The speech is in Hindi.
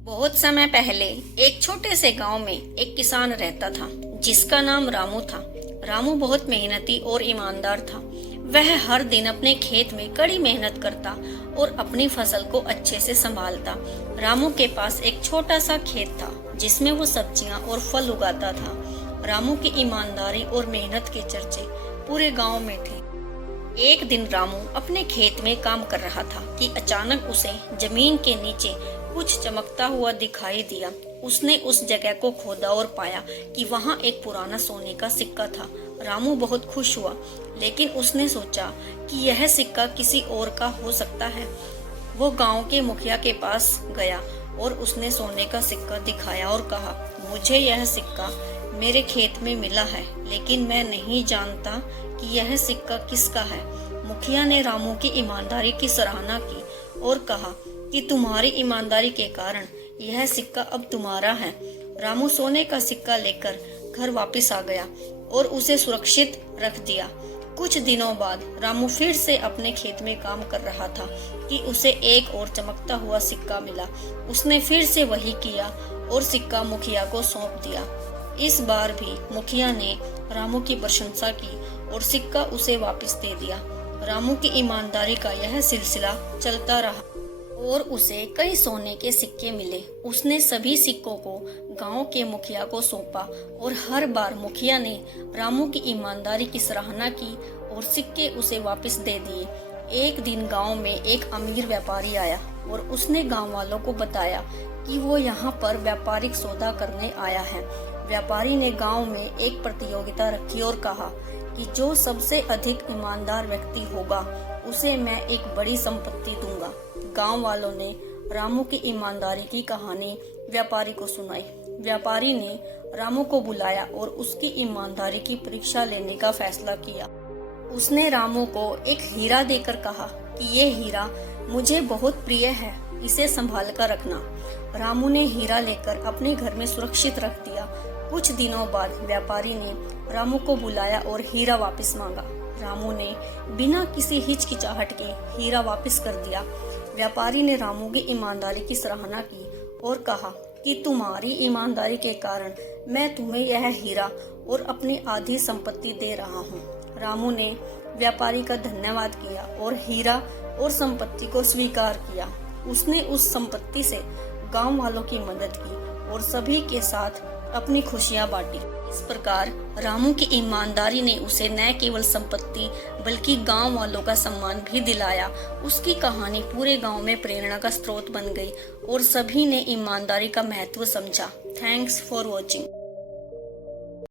बहुत समय पहले एक छोटे से गांव में एक किसान रहता था जिसका नाम रामू था। रामू बहुत मेहनती और ईमानदार था। वह हर दिन अपने खेत में कड़ी मेहनत करता और अपनी फसल को अच्छे से संभालता। रामू के पास एक छोटा सा खेत था जिसमें वो सब्जियां और फल उगाता था। रामू की ईमानदारी और मेहनत के चर्चे पूरे गांव में थे। एक दिन रामू अपने खेत में काम कर रहा था कि अचानक उसे जमीन के नीचे कुछ चमकता हुआ दिखाई दिया। उसने उस जगह को खोदा और पाया कि वहां एक पुराना सोने का सिक्का था। रामू बहुत खुश हुआ, लेकिन उसने सोचा कि यह सिक्का किसी और का हो सकता है। वो गांव के मुखिया के पास गया और उसने सोने का सिक्का दिखाया और कहा, मुझे यह सिक्का मेरे खेत में मिला है, लेकिन मैं नहीं जानता कि यह सिक्का किसका है। मुखिया ने रामू की ईमानदारी की सराहना की और कहा कि तुम्हारी ईमानदारी के कारण यह सिक्का अब तुम्हारा है। रामू सोने का सिक्का लेकर घर वापस आ गया और उसे सुरक्षित रख दिया। कुछ दिनों बाद रामू फिर से अपने खेत में काम कर रहा था कि उसे एक और चमकता हुआ सिक्का मिला। उसने फिर से वही किया और सिक्का मुखिया को सौंप दिया। इस बार भी मुखिया ने रामू की प्रशंसा की और सिक्का उसे वापस दे दिया। रामू की ईमानदारी का यह सिलसिला चलता रहा और उसे कई सोने के सिक्के मिले। उसने सभी सिक्कों को गांव के मुखिया को सौंपा और हर बार मुखिया ने रामू की ईमानदारी की सराहना की और सिक्के उसे वापस दे दिए। एक दिन गांव में एक अमीर व्यापारी आया और उसने गांव वालों को बताया कि वो यहाँ पर व्यापारिक सौदा करने आया है। व्यापारी ने गांव में एक प्रतियोगिता रखी और कहा कि जो सबसे अधिक ईमानदार व्यक्ति होगा उसे मैं एक बड़ी संपत्ति दूंगा। गांव वालों ने रामू की ईमानदारी की कहानी व्यापारी को सुनाई। व्यापारी ने रामू को बुलाया और उसकी ईमानदारी की परीक्षा लेने का फैसला किया। उसने रामू को एक हीरा देकर कहा कि ये हीरा मुझे बहुत प्रिय है, इसे संभाल कर रखना। रामू ने हीरा लेकर अपने घर में सुरक्षित रख दिया। कुछ दिनों बाद व्यापारी ने रामू को बुलाया और हीरा वापस मांगा। रामू ने बिना किसी हिचकिचाहट के हीरा वापस कर दिया। व्यापारी ने रामू की ईमानदारी की सराहना की और कहा कि तुम्हारी ईमानदारी के कारण मैं तुम्हें यह हीरा और अपनी आधी संपत्ति दे रहा हूँ। रामू ने व्यापारी का धन्यवाद किया और हीरा और संपत्ति को स्वीकार किया। उसने उस संपत्ति से गांव वालों की मदद की और सभी के साथ अपनी खुशियां बांटी। इस प्रकार रामू की ईमानदारी ने उसे न केवल संपत्ति बल्कि गांव वालों का सम्मान भी दिलाया। उसकी कहानी पूरे गांव में प्रेरणा का स्रोत बन गई और सभी ने ईमानदारी का महत्व समझा। Thanks for watching.